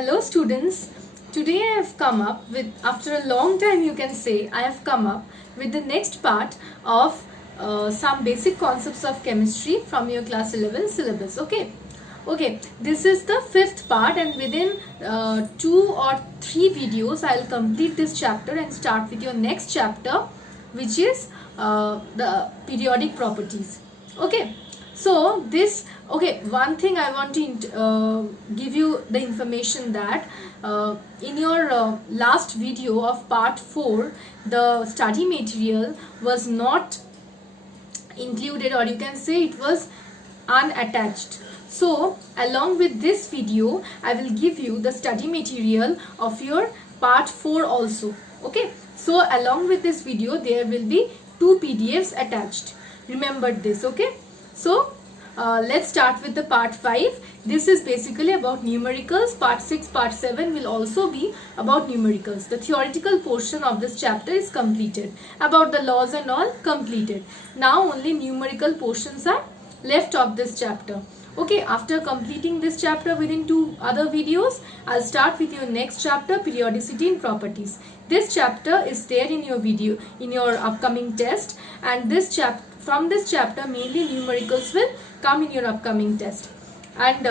Hello students, today I have come up with, after a long time you can say, I have come up with the next part of some basic concepts of chemistry from your class 11 syllabus. Okay, this is the fifth part, and within 2 or 3 videos I will complete this chapter and start with your next chapter, which is the periodic properties. So one thing I want to give you the information that in your last video of part 4, the study material was not included, or you can say it was unattached. So along with this video I will give you the study material of your part 4 also. Okay, so along with this video there will be 2 PDFs attached. Remember this. Okay, so let's start with the part 5. This is basically about numericals. Part 6, part 7 will also be about numericals. The theoretical portion of this chapter is completed. About the laws and all completed. Now only numerical portions are left of this chapter. Okay, after completing this chapter within 2 other videos, I'll start with your next chapter, periodicity and properties. This chapter is there in your video, in your upcoming test, and from this chapter mainly numericals will come in your upcoming test, and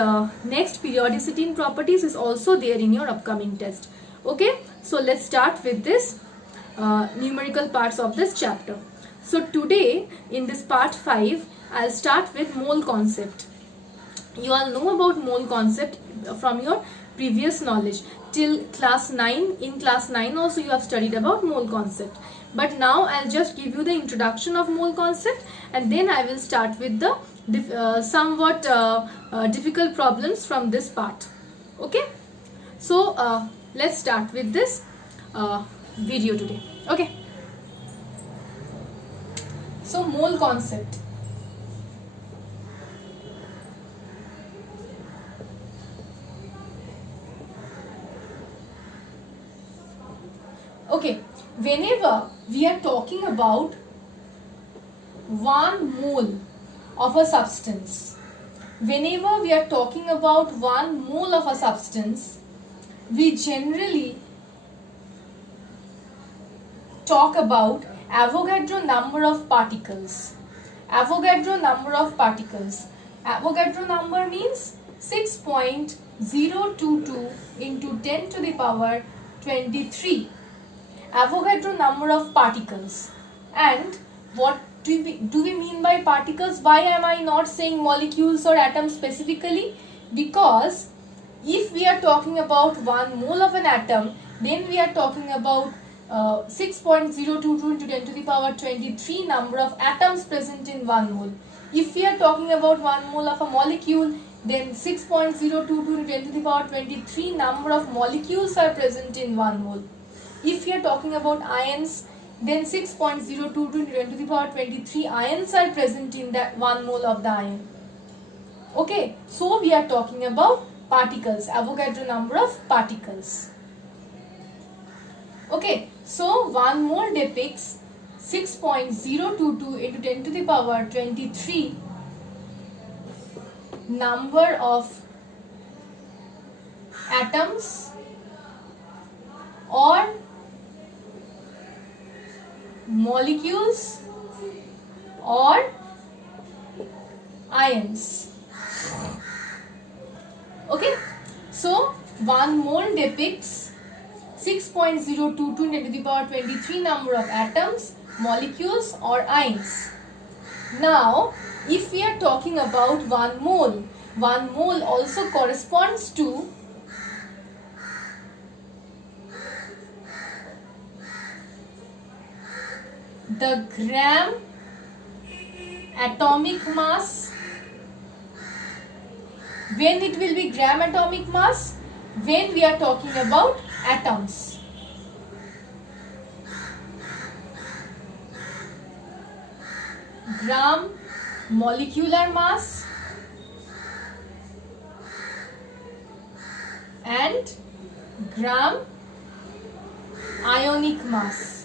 next periodicity and properties is also there in your upcoming test. Okay, so let's start with this numerical parts of this chapter. So today in this part 5 I'll start with mole concept. You all know about mole concept from your previous knowledge till class 9. In class 9 also you have studied about mole concept, but now I'll just give you the introduction of mole concept, and then I will start with the somewhat difficult problems from this part. Okay, so let's start with this video today. Okay, so mole concept. Okay, whenever we are talking about 1 mole of a substance, whenever we are talking about 1 mole of a substance, we generally talk about Avogadro number of particles. Avogadro number of particles. Avogadro number means 6.022 into 10 to the power 23. Avogadro number of particles. And what do we mean by particles? Why am I not saying molecules or atoms specifically? Because if we are talking about 1 mole of an atom, then we are talking about 6.022 into 10 to the power 23 number of atoms present in 1 mole. If we are talking about 1 mole of a molecule, then 6.022 into 10 to the power 23 number of molecules are present in 1 mole. If we are talking about ions, then 6.022 into 10 to the power 23 ions are present in that 1 mole of the ion. Okay, so we are talking about particles, Avogadro number of particles. Okay, so 1 mole depicts 6.022 into 10 to the power 23 number of atoms or molecules or ions. Okay, so 1 mole depicts 6.022 into the power 23 number of atoms, molecules or ions. Now, if we are talking about 1 mole also corresponds to the gram atomic mass. When it will be gram atomic mass? When we are talking about atoms. Gram molecular mass and gram ionic mass.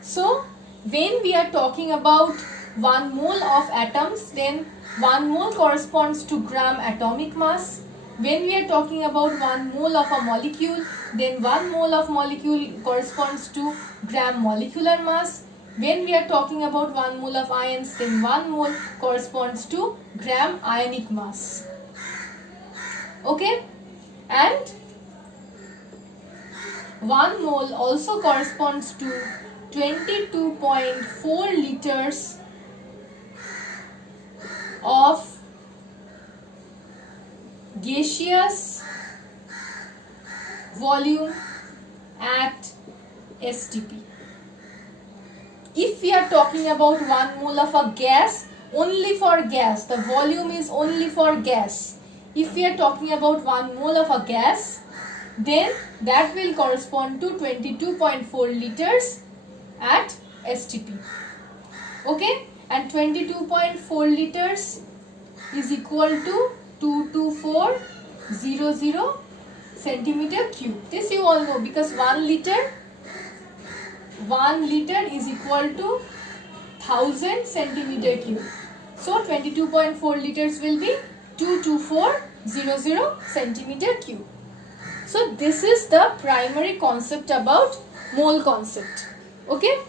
So when we are talking about 1 mole of atoms, then 1 mole corresponds to gram atomic mass, When we are talking about 1 mole of a molecule, then 1 mole of molecule corresponds to gram molecular mass. When we are talking about 1 mole of ions, then 1 mole corresponds to gram ionic mass. Okay? And 1 mole also corresponds to 22.4 liters of gaseous volume at STP. If we are talking about 1 mole of a gas, only for gas, the volume is only for gas. If we are talking about 1 mole of a gas, then that will correspond to 22.4 liters at STP. Okay, and 22.4 liters is equal to 22400 centimeter cube. This you all know, because 1 liter is equal to 1000 centimeter cube. So 22.4 liters will be 22400 centimeter cube. So this is the primary concept about mole concept. Okay,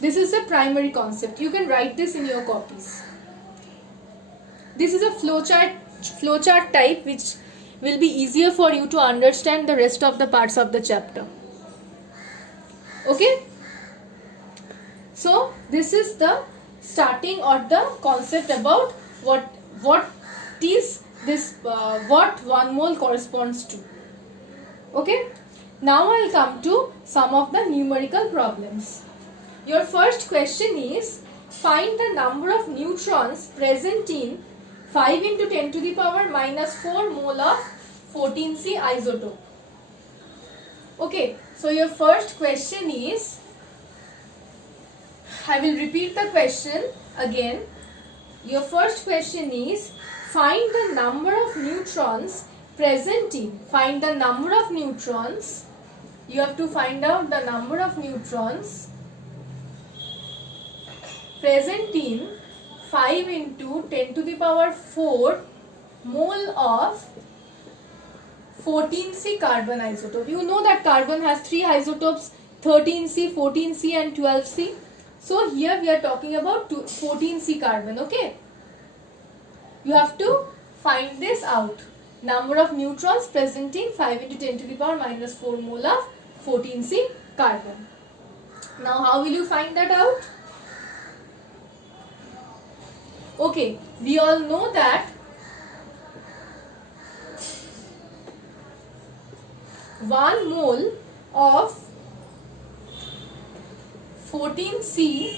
this is the primary concept. You can write this in your copies. This is a flowchart type which will be easier for you to understand the rest of the parts of the chapter. Okay, so this is the starting or the concept about what is this, what 1 mole corresponds to. Okay, now I'll come to some of the numerical problems. Your first question is, find the number of neutrons present in 5 into 10 to the power minus 4 mole of 14C isotope. Okay, so your first question is, I will repeat the question again. Your first question is, find the number of neutrons present in, find the number of neutrons, you have to find out the number of neutrons present in 5 into 10 to the power 4 mole of 14C carbon isotope. You know that carbon has 3 isotopes, 13C, 14C and 12C. So here we are talking about 14C carbon. Okay, you have to find this out. Number of neutrons present in 5 into 10 to the power minus 4 mole of 14C carbon. Now how will you find that out? Okay, we all know that 1 mole of 14C,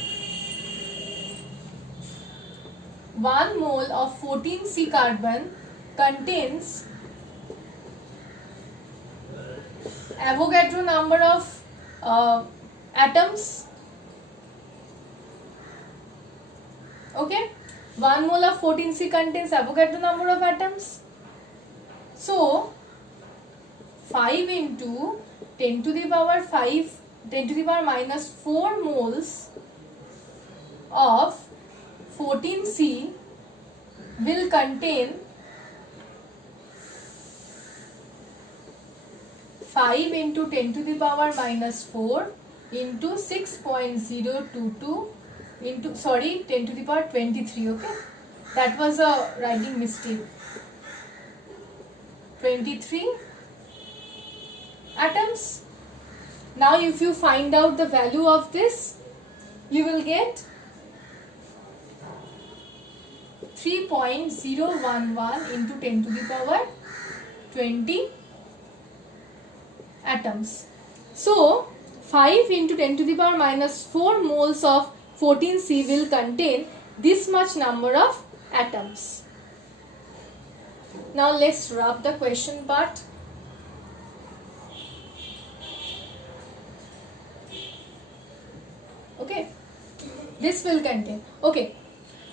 1 mole of 14C carbon contains Avogadro number of atoms. Okay, 1 mole of 14C contains Avogadro number of atoms. So 5 into 10 to the power 5, 10 to the power minus 4 moles of 14C will contain 5 into 10 to the power minus 4 into 6.022 into, sorry, 10 to the power 23. Okay, that was a writing mistake. 23 atoms. Now if you find out the value of this, you will get 3.011 into 10 to the power 20 atoms. So 5 into 10 to the power minus 4 moles of 14C will contain this much number of atoms. Now let's wrap the question part. Okay, this will contain. Okay,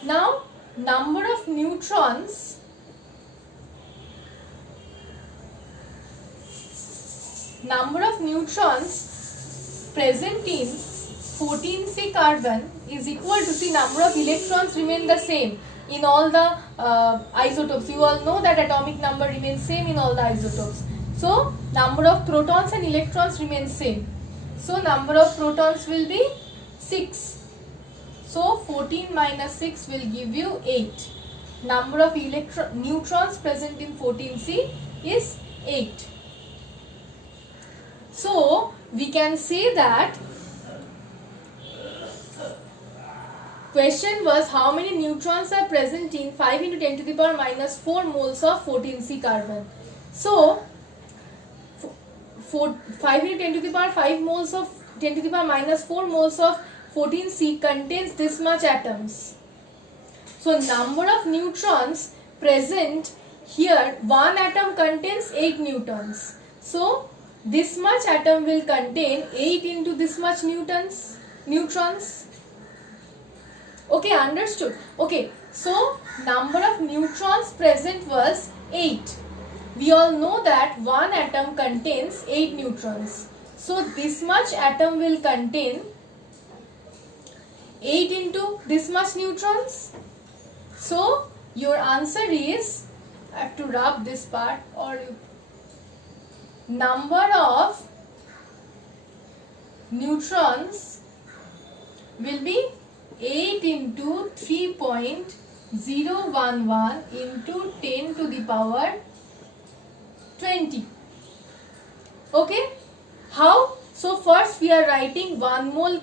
now number of neutrons present in 14C carbon is equal to, see, number of electrons remain the same, in all the isotopes. You all know that atomic number remains same in all the isotopes. So number of protons and electrons remain same. So number of protons will be 6. So 14 minus 6 will give you 8. Number of neutrons present in 14C is 8. So we can say that question was how many neutrons are present in 5 into 10 to the power minus 4 moles of 14C carbon. So 5 into 10 to the power 5 moles of 10 to the power minus 4 moles of 14C contains this much atoms. So number of neutrons present here, one atom contains 8 neutrons. So this much atom will contain 8 into this much neutrons. Okay, understood. Okay, so number of neutrons present was 8. We all know that one atom contains 8 neutrons. So this much atom will contain 8 into this much neutrons. So your answer is, I have to rub this part, or number of neutrons will be 8 into 3.011 into 10 to the power 20. Okay, how? So first we are writing 1 mole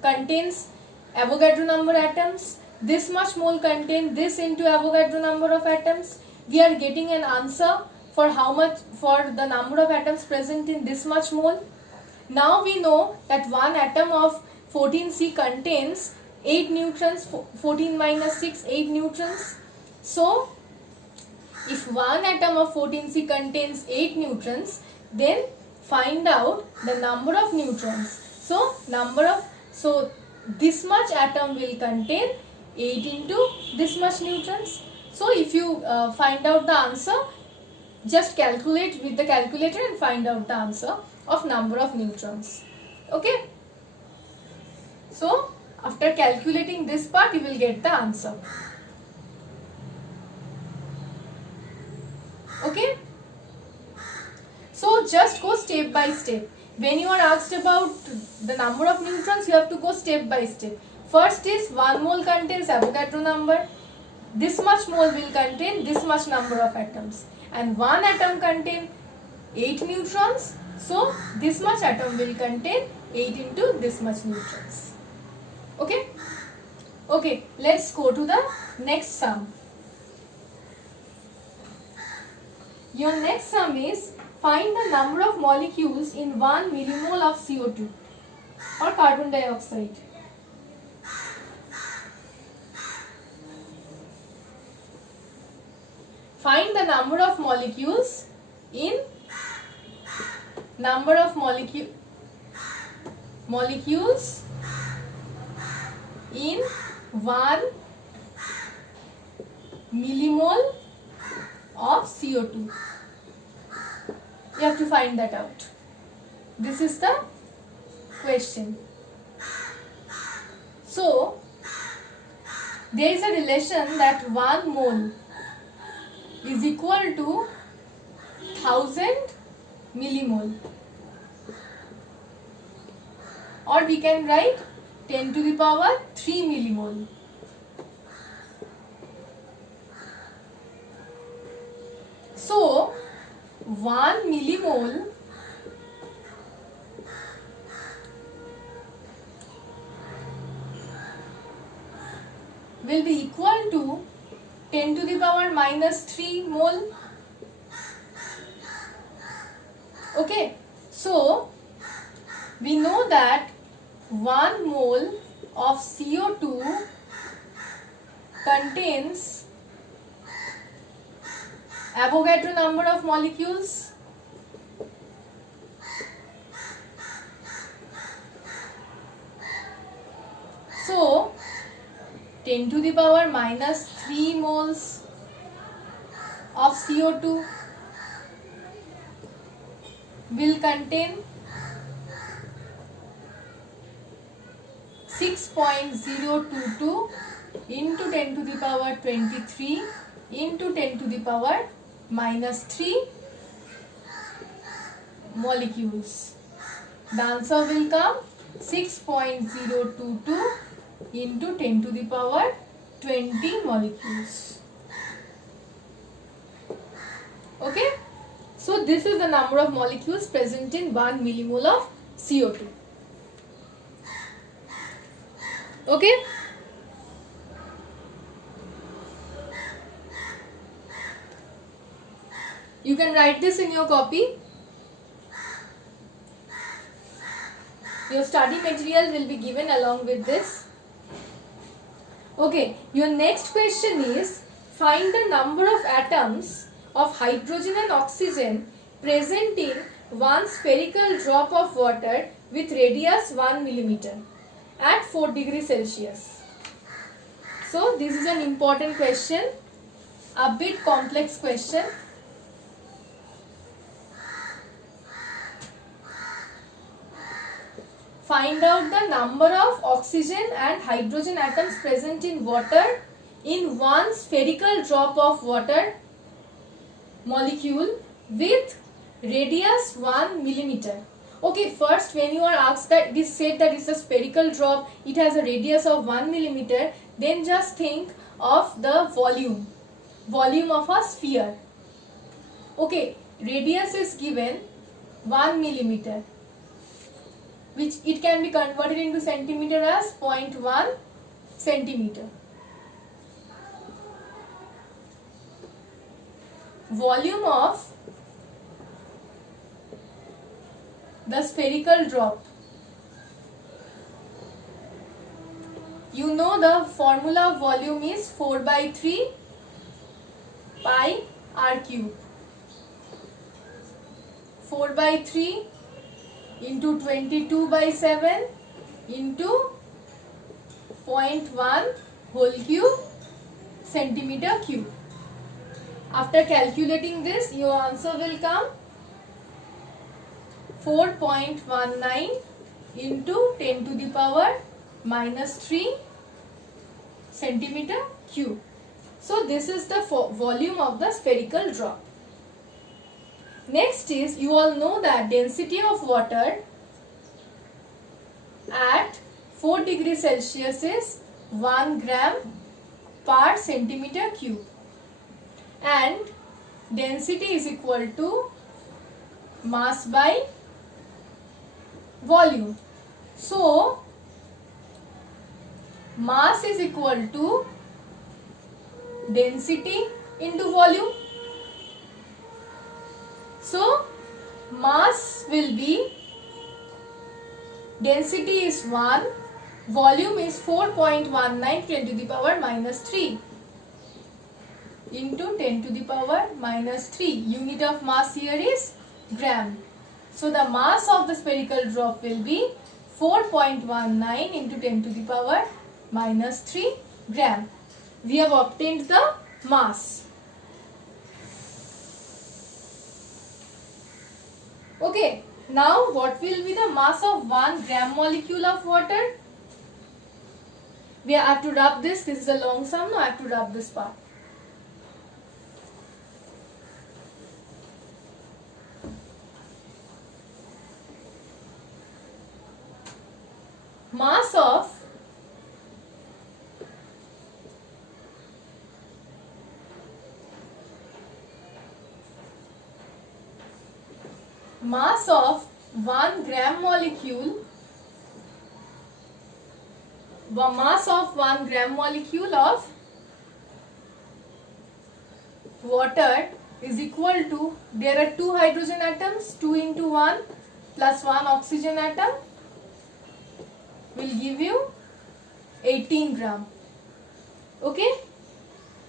contains Avogadro number atoms. This much mole contain this into Avogadro number of atoms. We are getting an answer for how much, for the number of atoms present in this much mole. Now we know that one atom of 14C contains 8 neutrons, 14 minus 6, 8 neutrons. So if one atom of 14C contains 8 neutrons, then find out the number of neutrons. So this much atom will contain 8 into this much neutrons. So if you find out the answer, just calculate with the calculator and find out the answer of number of neutrons. Okay. So after calculating this part, you will get the answer. Okay. So just go step by step. When you are asked about the number of neutrons, you have to go step by step. First is 1 mole contains Avogadro number. This much mole will contain this much number of atoms. And one atom contains 8 neutrons. So this much atom will contain 8 into this much neutrons. Okay? Okay, let's go to the next sum. Your next sum is find the number of molecules in 1 millimole of CO2 or carbon dioxide. Find the number of molecules in molecules in 1 millimole of CO2. You have to find that out. This is the question. So there is a relation that 1 mole is equal to 1000 millimole, or we can write 10 to the power 3 millimole. So 1 millimole will be equal to 10 to the power minus 3 mole. Okay, so we know that 1 mole of CO2 contains Avogadro number of molecules. So 10 to the power minus 3 moles of CO2 will contain 6.022 into 10 to the power 23 into 10 to the power minus 3 molecules. The answer will come 6.022 into 10 to the power 20 molecules. Okay, so this is the number of molecules present in 1 millimole of CO2. Okay, you can write this in your copy. Your study material will be given along with this. Okay, your next question is find the number of atoms of hydrogen and oxygen present in one spherical drop of water with radius 1 millimeter at 4 degrees Celsius. So this is an important question, a bit complex question. Find out the number of oxygen and hydrogen atoms present in water in one spherical drop of water molecule with radius 1 millimeter. Okay, first when you are asked that it is said that it's a spherical drop, it has a radius of 1 millimeter, then just think of the volume of a sphere. Okay, radius is given 1 millimeter, which it can be converted into centimeter as 0.1 centimeter. Volume of the spherical drop. You know the formula of volume is 4 by 3 pi r cube. 4 by 3 into 22 by 7 into 0.1 whole cube centimeter cube. After calculating this, your answer will come 4.19 into 10 to the power minus 3 centimeter cube. So this is the volume of the spherical drop. Next is, you all know that density of water at 4 degrees Celsius is 1 gram per centimeter cube, and density is equal to mass by volume. So mass is equal to density into volume. So mass will be, density is 1, volume is 4.19 10 to the power minus 3 into 10 to the power minus 3. Unit of mass here is gram. So the mass of the spherical drop will be 4.19 into 10 to the power minus 3 gram. We have obtained the mass. Okay, now what will be the mass of 1 gram molecule of water? We have to rub this. This is a long sum. Now I have to rub this part. Mass of 1 gram molecule, mass of 1 gram molecule of water is equal to, there are 2 hydrogen atoms, 2 into 1 plus 1 oxygen atom will give you 18 gram. Okay,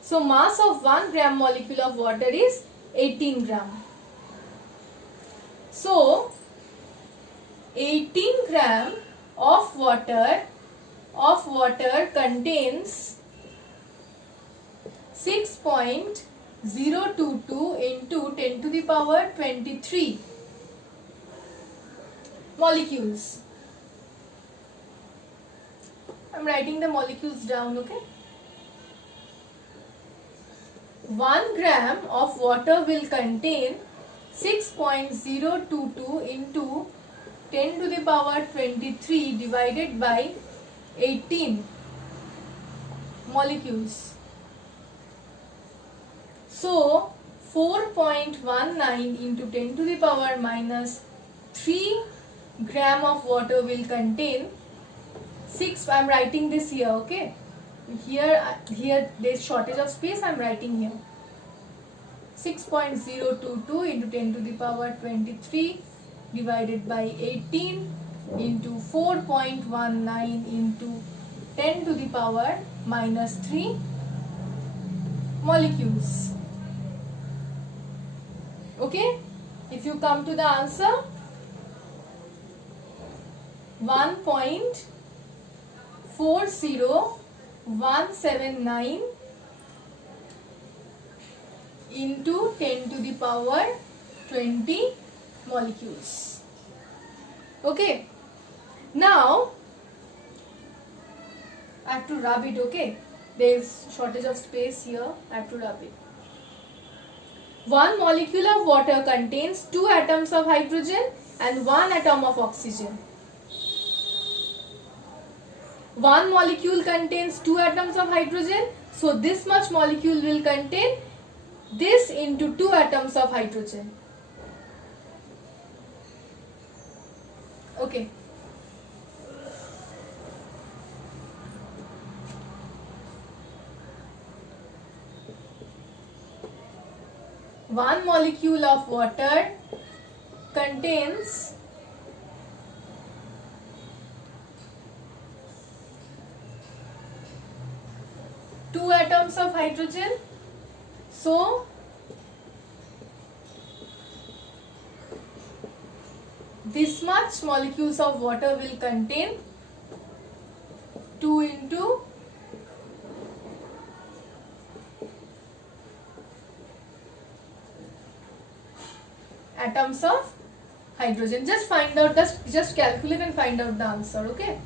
so mass of 1 gram molecule of water is 18 gram. So 18 gram of water contains 6.022 into 10 to the power 23 molecules. I am writing the molecules down, okay? 1 gram of water will contain 6.022 into 10 to the power 23 divided by 18 molecules. So 4.19 into 10 to the power minus 3 gram of water will contain 6. I am writing this here, okay? Here there is shortage of space. I am writing here 6.022 into 10 to the power 23 divided by 18 into 4.19 into 10 to the power minus 3 molecules. Okay, if you come to the answer 1.40179 into 10 to the power 20 molecules. Okay, now I have to rub it. Okay, there is shortage of space here. I have to rub it. One molecule of water contains 2 atoms of hydrogen and 1 atom of oxygen. One molecule contains 2 atoms of hydrogen, so this much molecule will contain this into 2 atoms of hydrogen. Okay. One molecule of water contains 2 atoms of hydrogen. So this much molecules of water will contain 2 into atoms of hydrogen. Just find out the, just calculate and find out the answer. Okay.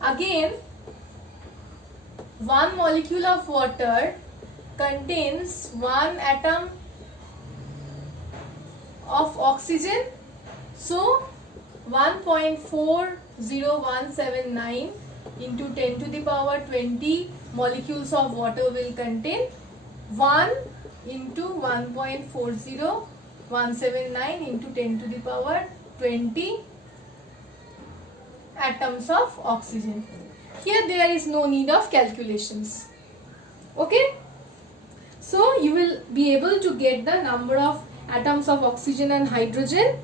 Again, one molecule of water contains 1 atom of oxygen. So 1.40179 into 10 to the power 20 molecules of water will contain 1 into 1.40179 into 10 to the power 20 atoms of oxygen. Here there is no need of calculations. Okay. So you will be able to get the number of atoms of oxygen and hydrogen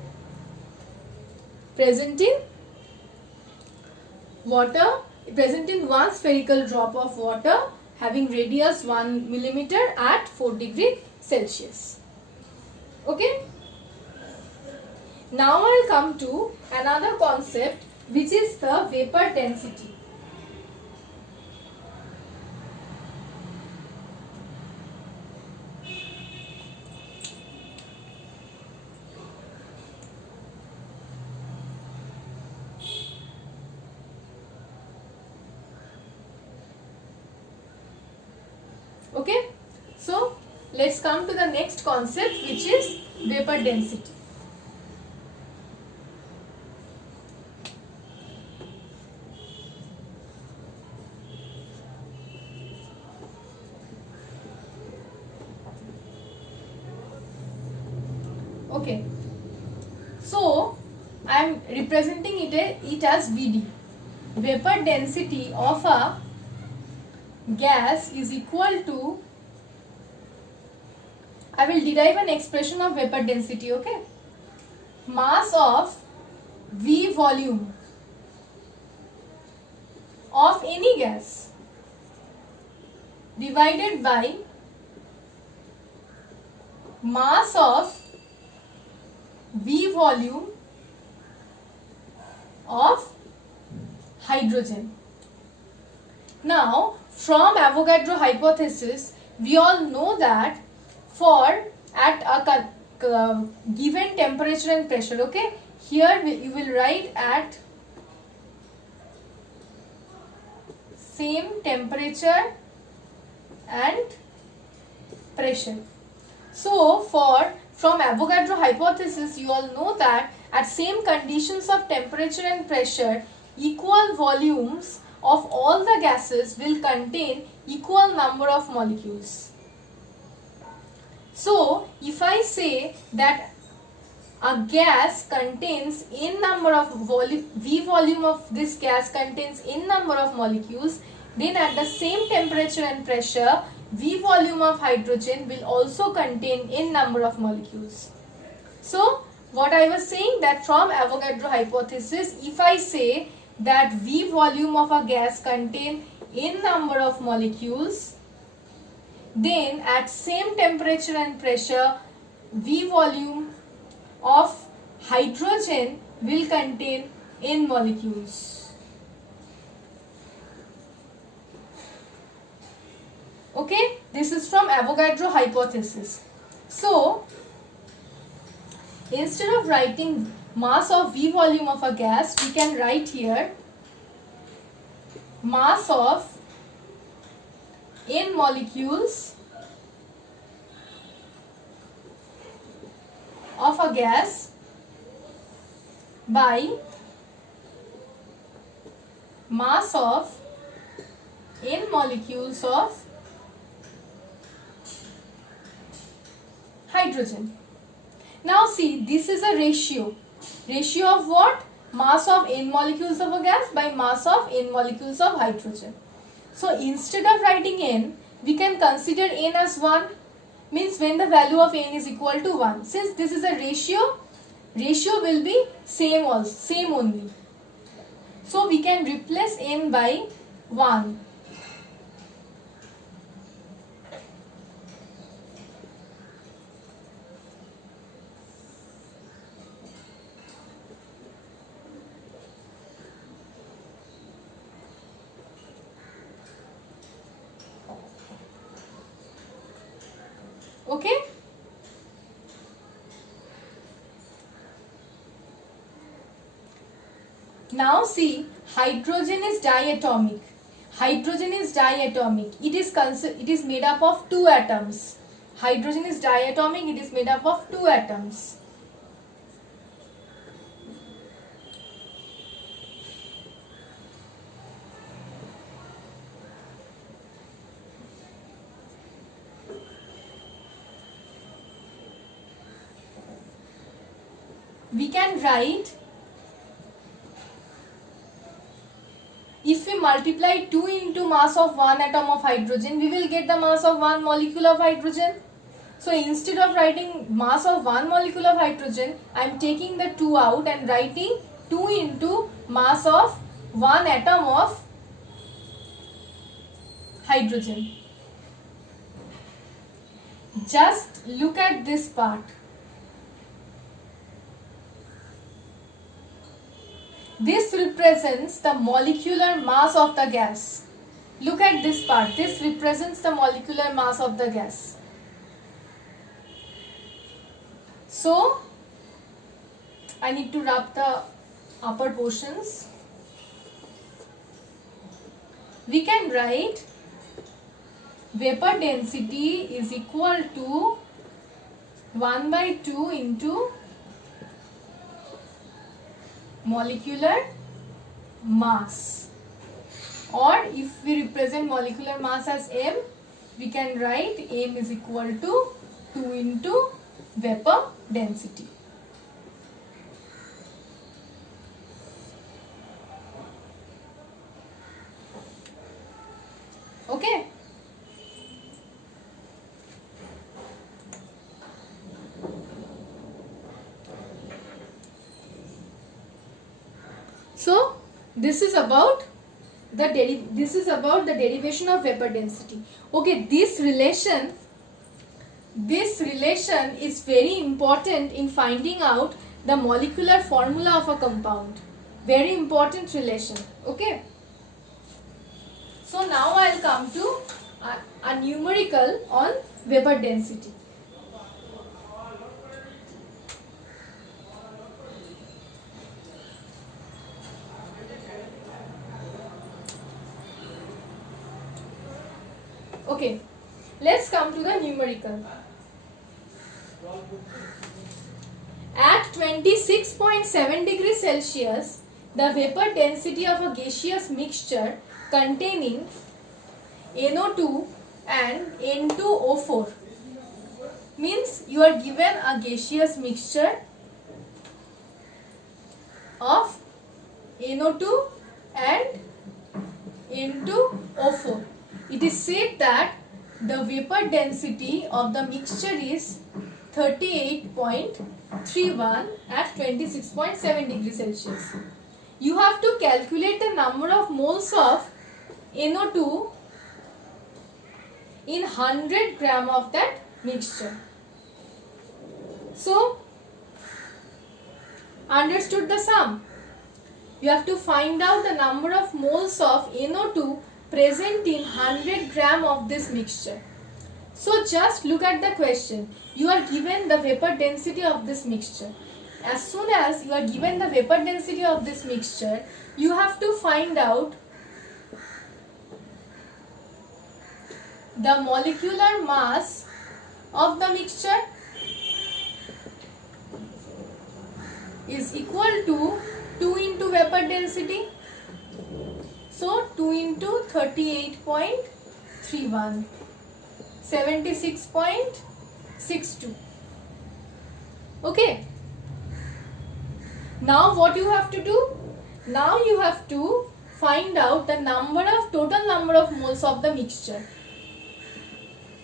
present in water, present in one spherical drop of water having radius 1 millimeter at 4 degrees Celsius. Okay. Now I will come to another concept, which is the vapor density. Okay, so let's come to the next concept, which is vapor density. Okay, so I am representing it as VD. Vapor density of a gas is equal to, I will derive an expression of vapor density, okay? Mass of V volume of any gas divided by mass of V volume of hydrogen. Now, from Avogadro hypothesis, we all know that for at a given temperature and pressure, okay, here you will write at same temperature and pressure. So from Avogadro hypothesis, you all know that at same conditions of temperature and pressure, equal volumes of all the gases will contain equal number of molecules. So if I say that a gas contains n number of V volume of this gas contains n number of molecules, then at the same temperature and pressure, V volume of hydrogen will also contain n number of molecules. So what I was saying, that from Avogadro hypothesis, if I say that V volume of a gas contain n number of molecules, then at same temperature and pressure, V volume of hydrogen will contain n molecules. Okay, this is from Avogadro hypothesis. So instead of writing mass of V volume of a gas, we can write here mass of n molecules of a gas by mass of n molecules of hydrogen. Now see, this is a ratio. Ratio of what? Mass of n molecules of a gas by mass of n molecules of hydrogen. So instead of writing n, we can consider n as 1. Means when the value of n is equal to 1. Since this is a ratio, ratio will be same only. So we can replace n by 1. Okay? Now see, hydrogen is diatomic. Hydrogen is diatomic. It is made up of 2 atoms. Hydrogen is diatomic. It is made up of 2 atoms. We can write, if we multiply 2 into mass of 1 atom of hydrogen, we will get the mass of 1 molecule of hydrogen. So instead of writing mass of 1 molecule of hydrogen, I am taking the 2 out and writing 2 into mass of 1 atom of hydrogen. Just look at this part. This represents the molecular mass of the gas. Look at this part. This represents the molecular mass of the gas. So, I need to rub the upper portions. We can write vapor density is equal to 1 by 2 into molecular mass, or if we represent molecular mass as m, we can write m is equal to 2 into vapor density. Okay. So this is about the derivation of vapor density. Okay, this relation is very important in finding out the molecular formula of a compound. Very important relation. Okay. So now I'll come to a numerical on vapor density. Okay, Let's come to the numerical. At 26.7 degrees Celsius, the vapor density of a gaseous mixture containing NO2 and N2O4 means you are given a gaseous mixture of NO2 and N2O4. It is said that the vapor density of the mixture is 38.31 at 26.7 degrees Celsius. You have to calculate the number of moles of NO2 in 100 gram of that mixture. So, understood the sum? You have to find out the number of moles of NO2 present in 100 gram of this mixture. So just look at the question. You are given the vapor density of this mixture. As soon as you are given the vapor density of this mixture, you have to find out the molecular mass of the mixture is equal to 2 into vapor density. So 2 into 38.31, 76.62. Okay. Now what you have to do? Now you have to find out the total number of moles of the mixture.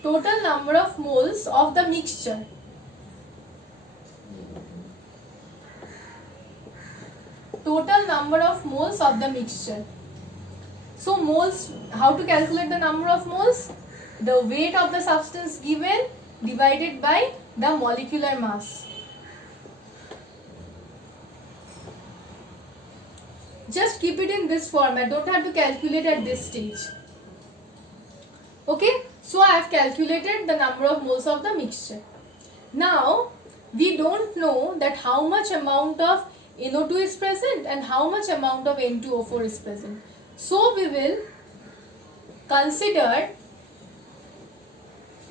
Total number of moles of the mixture. Total number of moles of the mixture. So moles, how to calculate the number of moles? The weight of the substance given divided by the molecular mass. Just keep it in this format, don't have to calculate at this stage. Okay, so I have calculated the number of moles of the mixture. Now, we don't know that how much amount of NO2 is present and how much amount of N2O4 is present. So, we will consider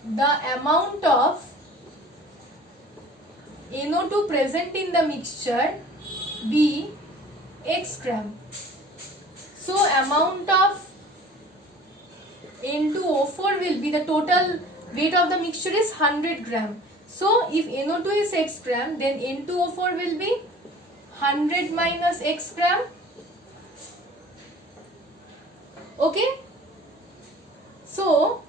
the amount of NO2 present in the mixture be X gram. So, amount of N2O4 will be, the total weight of the mixture is 100 gram. So, if NO2 is X gram, then N2O4 will be 100 minus X gram. Okay. So,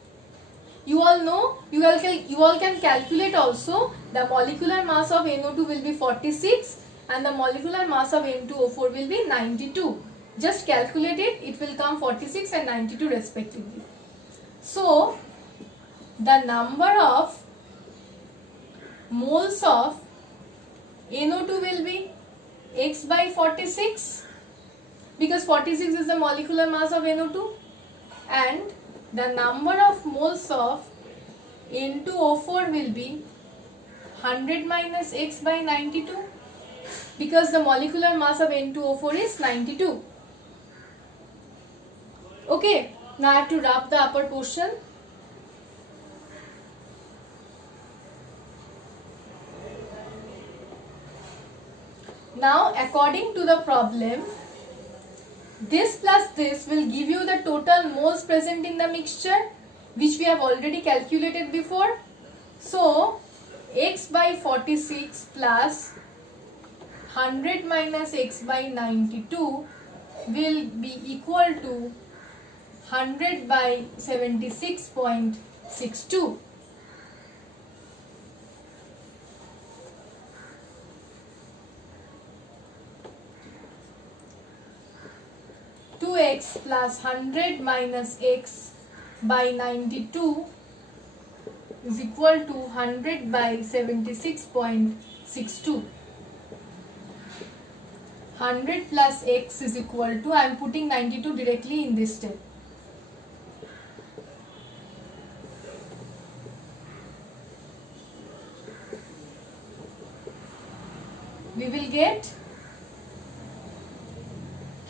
you all know, you all can calculate also, the molecular mass of NO2 will be 46 and the molecular mass of N2O4 will be 92. Just calculate it, it will come 46 and 92 respectively. So, the number of moles of NO2 will be X by 46, because 46 is the molecular mass of NO2, and the number of moles of N2O4 will be 100 minus X by 92, because the molecular mass of N2O4 is 92. Okay, now I have to wrap the upper portion. Now, according to the problem, this plus this will give you the total moles present in the mixture, which we have already calculated before. So, X by 46 plus 100 minus X by 92 will be equal to 100 by 76.62. X plus 100 minus X by 92 is equal to 100 by 76.62. 100 plus X is equal to, I am putting 92 directly in this step. We will get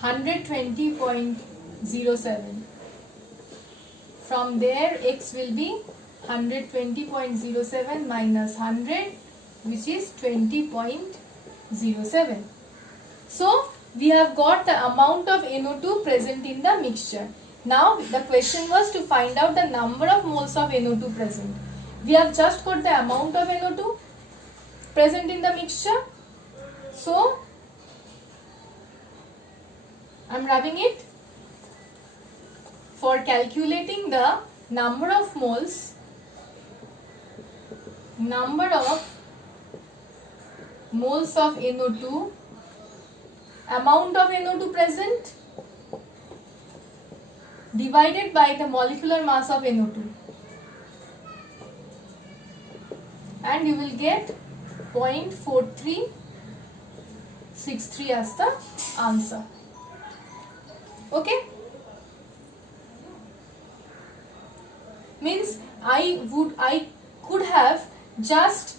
120.07. From there, X will be 120.07 minus 100, which is 20.07. So we have got the amount of NO2 present in the mixture. Now the question was to find out the number of moles of NO2 present. We have just got the amount of NO2 present in the mixture. So I am rubbing it. For calculating the number of moles of NO2, amount of NO2 present divided by the molecular mass of NO2, and you will get 0.4363 as the answer. Okay, means I could have just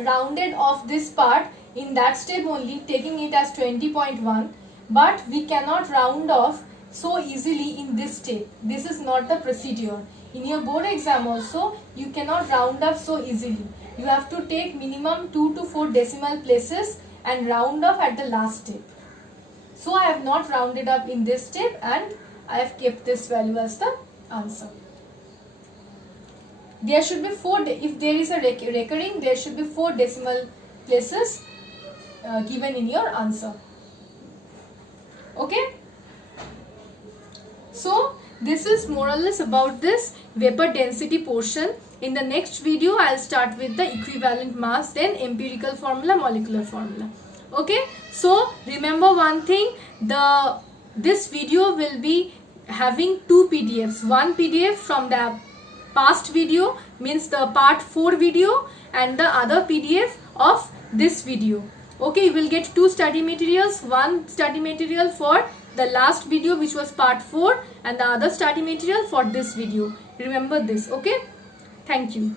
rounded off this part in that step only, taking it as 20.1, but we cannot round off so easily in this step. This is not the procedure. In your board exam also, you cannot round up so easily. You have to take minimum 2 to 4 decimal places and round off at the last step. So I have not rounded up in this step, and I have kept this value as the answer. There should be 4, if there is a recurring, there should be 4 decimal places given in your answer. Okay. So this is more or less about this vapor density portion. In the next video, I will start with the equivalent mass, then empirical formula, molecular formula. Okay. So remember one thing, this video will be having 2 PDFs. One PDF from the past video, means the part 4 video, and the other PDF of this video. Okay, you will get 2 study materials, one study material for the last video which was part 4, and the other study material for this video. Remember this. Okay, thank you.